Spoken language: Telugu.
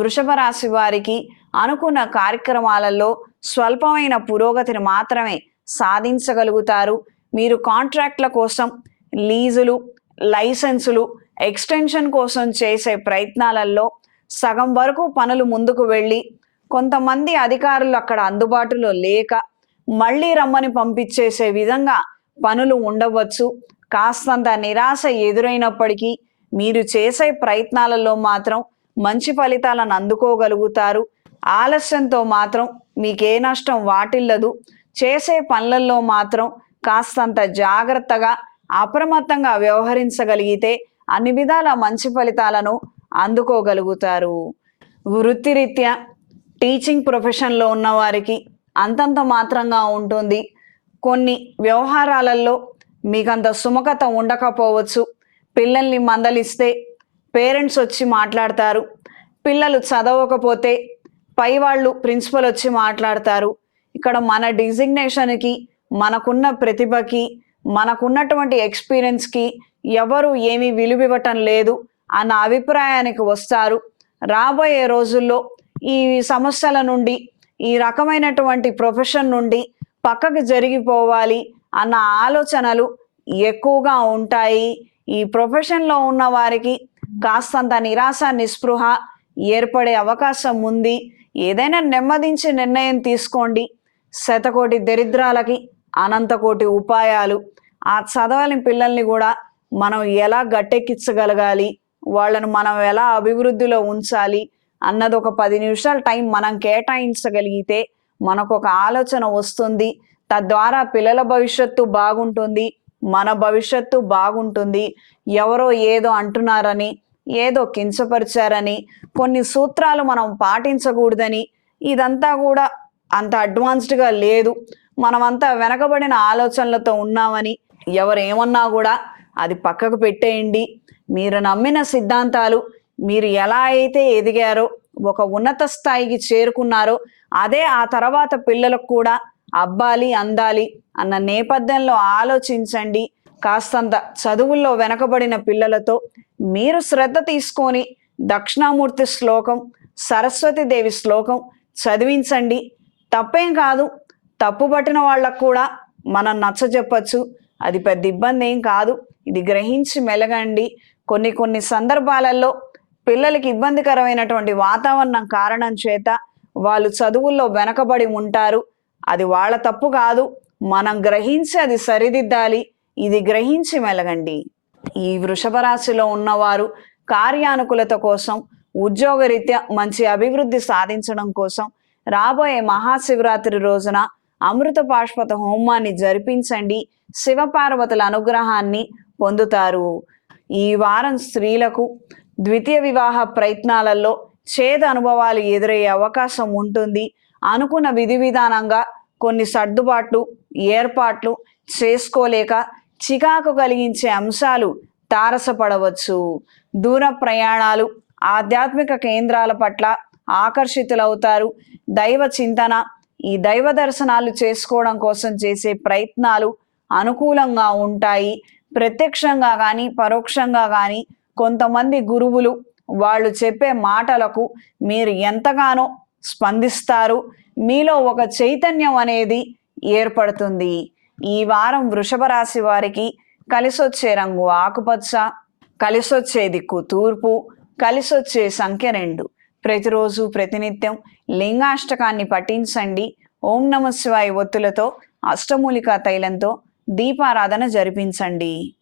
వృషభ రాశి వారికి అనుకున్న కార్యక్రమాలలో స్వల్పమైన పురోగతిని మాత్రమే సాధించగలుగుతారు. మీరు కాంట్రాక్ట్ల కోసం లీజులు లైసెన్సులు ఎక్స్టెన్షన్ కోసం చేసే ప్రయత్నాలలో సగం వరకు పనులు ముందుకు వెళ్ళి కొంతమంది అధికారులు అక్కడ అందుబాటులో లేక మళ్ళీ రమ్మని పంపించేసే విధంగా పనులు ఉండవచ్చు. కాస్తంత నిరాశ ఎదురైనప్పటికీ మీరు చేసే ప్రయత్నాలలో మాత్రం మంచి ఫలితాలను అందుకోగలుగుతారు. ఆలస్యంతో మాత్రం మీకే నష్టం వాటిల్లదు. చేసే పనులలో మాత్రం కాస్తంత జాగ్రత్తగా అప్రమత్తంగా వ్యవహరించగలిగితే అన్ని విధాల మంచి ఫలితాలను అందుకోగలుగుతారు. వృత్తిరీత్యా టీచింగ్ ప్రొఫెషన్లో ఉన్నవారికి అంతంత మాత్రంగా ఉంటుంది. కొన్ని వ్యవహారాలలో మీకంత సుముఖత ఉండకపోవచ్చు. పిల్లల్ని మందలిస్తే పేరెంట్స్ వచ్చి మాట్లాడతారు. పిల్లలు చదవకపోతే పై వాళ్ళు ప్రిన్సిపల్ వచ్చి మాట్లాడతారు. ఇక్కడ మన డిజిగ్నేషన్కి మనకున్న ప్రతిభకి మనకున్నటువంటి ఎక్స్పీరియన్స్కి ఎవరు ఏమీ విలువివ్వటం లేదు అన్న అభిప్రాయానికి వస్తారు. రాబోయే రోజుల్లో ఈ సమస్యల నుండి ఈ రకమైనటువంటి ప్రొఫెషన్ నుండి పక్కకు జరిగిపోవాలి అన్న ఆలోచనలు ఎక్కువగా ఉంటాయి. ఈ ప్రొఫెషన్లో ఉన్న వారికి కాస్తంత నిరాశ నిస్పృహ ఏర్పడే అవకాశం ఉంది. ఏదైనా నెమ్మదించి నిర్ణయం తీసుకోండి. శతకోటి దరిద్రాలకి అనంతకోటి ఉపాయాలు. ఆ చదవని పిల్లల్ని కూడా మనం ఎలా గట్టెక్కించగలగాలి? వాళ్ళను మనం ఎలా అభివృద్ధిలో ఉంచాలి? అన్నది ఒక పది నిమిషాల టైం మనం కేటాయించగలిగితే మనకు ఒక ఆలోచన వస్తుంది. తద్వారా పిల్లల భవిష్యత్తు బాగుంటుంది. మన భవిష్యత్తు బాగుంటుంది. ఎవరో ఏదో అంటున్నారని ఏదో కించపరిచారని కొన్ని సూత్రాలు మనం పాటించకూడదని ఇదంతా కూడా అంత అడ్వాన్స్డ్గా లేదు. మనమంతా వెనకబడిన ఆలోచనలతో ఉన్నామని ఎవరు ఏమన్నా కూడా అది పక్కకు పెట్టేయండి. మీరు నమ్మిన సిద్ధాంతాలు మీరు ఎలా అయితే ఎదిగారో ఒక ఉన్నత స్థాయికి చేరుకున్నారో అదే ఆ తర్వాత పిల్లలకు కూడా అబ్బాలి అందాలి అన్న నేపథ్యంలో ఆలోచించండి. కాస్తంత చదువుల్లో వెనకబడిన పిల్లలతో మీరు శ్రద్ధ తీసుకొని దక్షిణామూర్తి శ్లోకం సరస్వతీదేవి శ్లోకం చదివించండి. తప్పేం కాదు తప్పు పట్టిన వాళ్ళకు కూడా మనం నచ్చ చెప్పచ్చు. అది పెద్ద ఇబ్బంది ఏం కాదు. ఇది గ్రహించి మెలగండి. కొన్ని కొన్ని సందర్భాలలో పిల్లలకి ఇబ్బందికరమైనటువంటి వాతావరణం కారణం చేత వాళ్ళు చదువుల్లో వెనకబడి ఉంటారు. అది వాళ్ళ తప్పు కాదు. మనం గ్రహించి అది సరిదిద్దాలి. ఇది గ్రహించి మెలగండి. ఈ వృషభ రాశిలో ఉన్నవారు కార్యానుకూలత కోసం ఉద్యోగరీత్యా మంచి అభివృద్ధి సాధించడం కోసం రాబోయే మహాశివరాత్రి రోజున అమృత పాష్పత హోమాన్ని జరిపించండి. శివపార్వతుల అనుగ్రహాన్ని పొందుతారు. ఈ వారం స్త్రీలకు ద్వితీయ వివాహ ప్రయత్నాలలో చేదు అనుభవాలు ఎదురయ్యే అవకాశం ఉంటుంది. అనుకున్న విధి విధానంగా కొన్ని సర్దుబాట్లు ఏర్పాట్లు చేసుకోలేక చికాకు కలిగించే అంశాలు తారసపడవచ్చు. దూర ప్రయాణాలు ఆధ్యాత్మిక కేంద్రాల పట్ల ఆకర్షితులవుతారు. దైవ చింతన ఈ దైవ దర్శనాలు చేసుకోవడం కోసం చేసే ప్రయత్నాలు అనుకూలంగా ఉంటాయి. ప్రత్యక్షంగా కానీ పరోక్షంగా కానీ కొంతమంది గురువులు వాళ్ళు చెప్పే మాటలకు మీరు ఎంతగానో స్పందిస్తారు. మీలో ఒక చైతన్యం అనేది ఏర్పడుతుంది. ఈ వారం వృషభ రాశి వారికి కలిసొచ్చే రంగు ఆకుపచ్చ కలిసొచ్చే దిక్కు తూర్పు కలిసొచ్చే సంఖ్య రెండు. ప్రతిరోజు ప్రతినిత్యం లింగాష్టకాన్ని పఠించండి. ఓం నమ శివాయ ఒత్తులతో అష్టమూలికా తైలంతో దీపారాధన జరిపించండి.